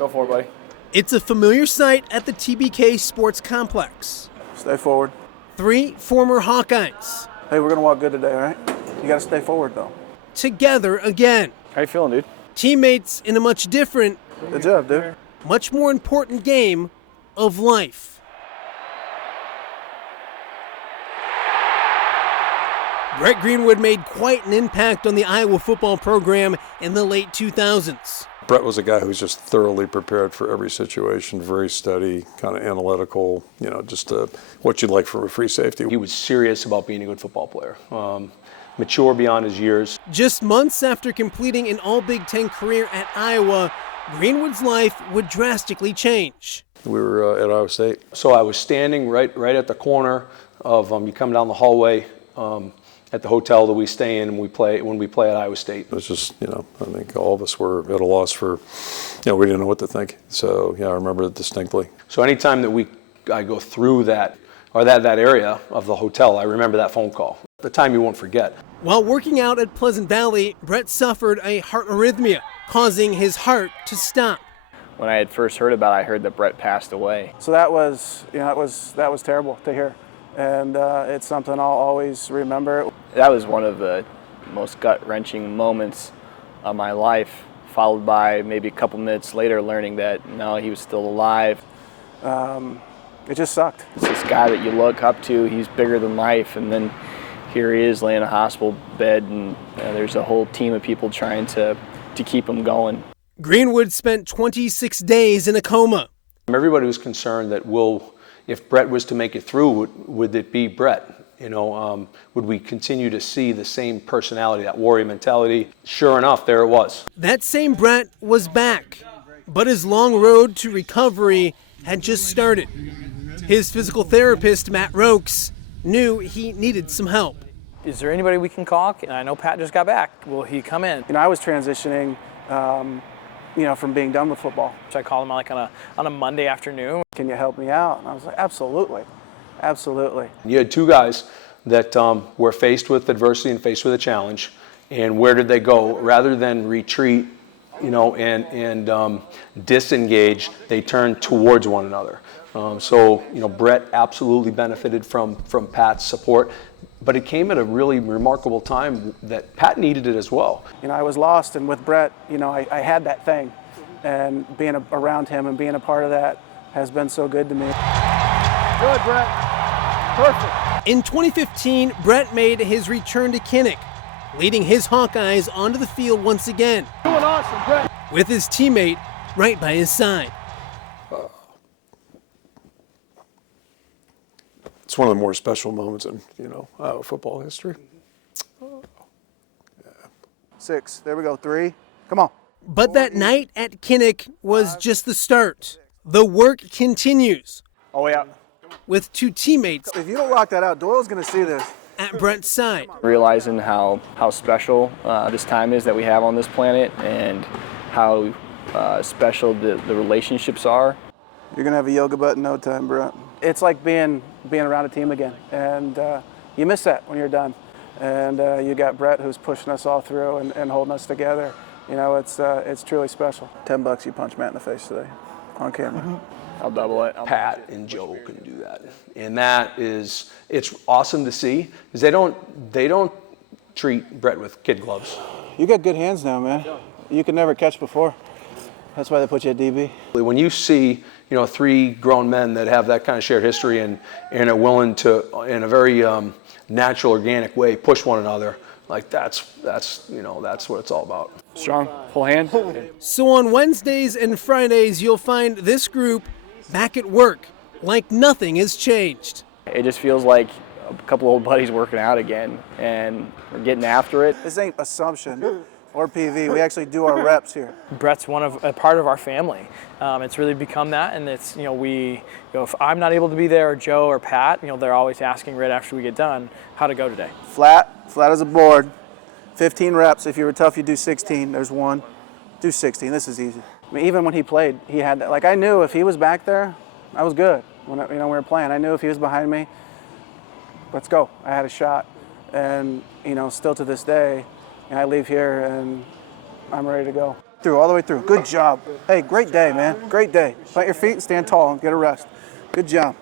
Go for it, buddy. It's a familiar sight at the TBK Sports Complex. Stay forward. 3 former Hawkeyes. Hey, we're going to walk good today, all right? You got to stay forward, though. Together again. How you feeling, dude? Teammates in a much different, Good job, dude. much more important game of life. Brett Greenwood made quite an impact on the Iowa football program in the late 2000s. Brett was a guy who was just thoroughly prepared for every situation, very steady, kind of analytical, just what you'd like from a free safety. He was serious about being a good football player, mature beyond his years. Just months after completing an All-Big Ten career at Iowa, Greenwood's life would drastically change. We were at Iowa State. So I was standing right at the corner of, you come down the hallway at the hotel that we stay in when we play at Iowa State. It was just, I think all of us were at a loss for, we didn't know what to think. So, I remember it distinctly. So anytime that I go through that area of the hotel, I remember that phone call. The time you won't forget. While working out at Pleasant Valley, Brett suffered a heart arrhythmia, causing his heart to stop. When I had first heard about it, I heard that Brett passed away. So that was terrible to hear. And it's something I'll always remember. That was one of the most gut-wrenching moments of my life, followed by maybe a couple minutes later learning that, no, he was still alive. It just sucked. It's this guy that you look up to, he's bigger than life, and then here he is laying in a hospital bed, and there's a whole team of people trying to keep him going. Greenwood spent 26 days in a coma. Everybody was concerned that if Brett was to make it through, would it be Brett? Would we continue to see the same personality, that warrior mentality? Sure enough, there it was. That same Brett was back, but his long road to recovery had just started. His physical therapist, Matt Rokes, knew he needed some help. Is there anybody we can call? And I know Pat just got back. Will he come in? I was transitioning, from being done with football. So I called him on a Monday afternoon. Can you help me out? And I was like, absolutely. You had 2 guys that were faced with adversity and faced with a challenge, and where did they go? Rather than retreat, and disengage, they turned towards one another. Brett absolutely benefited from Pat's support, but it came at a really remarkable time that Pat needed it as well. I was lost, and with Brett, I had that thing, and being around him and being a part of that has been so good to me. Good, Brett. Perfect. In 2015, Brett made his return to Kinnick, leading his Hawkeyes onto the field once again. Doing awesome, Brett. With his teammate right by his side. It's one of the more special moments in, Iowa football history. 6. There we go. 3. Come on. But that night at Kinnick was just the start. The work continues. Oh, yeah. With 2 teammates If you don't lock that out, Doyle's going to see this. at Brett's side. Realizing how special this time is that we have on this planet, and how special the relationships are. You're going to have a yoga butt in no time, Brett. It's like being around a team again, and you miss that when you're done. And you got Brett, who's pushing us all through and holding us together. It's truly special. $10 you punch Matt in the face today, on camera. Mm-hmm. I'll double it. Pat and Joe can do that, and it's awesome to see, because they don't treat Brett with kid gloves. You got good hands now, man. You could never catch before. That's why they put you at DB. When you see 3 grown men that have that kind of shared history and are willing to, in a very natural, organic way, push one another, like that's what it's all about. Strong, full hand. So on Wednesdays and Fridays, you'll find this group back at work, like nothing has changed. It just feels like a couple old buddies working out again, and we're getting after it. This ain't assumption or PV. We actually do our reps here. Brett's a part of our family. It's really become that, and it's if I'm not able to be there, or Joe or Pat, they're always asking right after we get done how to go today. Flat as a board. 15 reps. If you were tough, you do 16. There's 1. Do 16. This is easy. Even when he played, he had that. Like, I knew if he was back there, I was good. When we were playing, I knew if he was behind me, let's go. I had a shot, and still to this day, I leave here and I'm ready to go. Through, all the way through. Good job. Hey, great day, man. Great day. Plant your feet and stand tall and get a rest. Good job.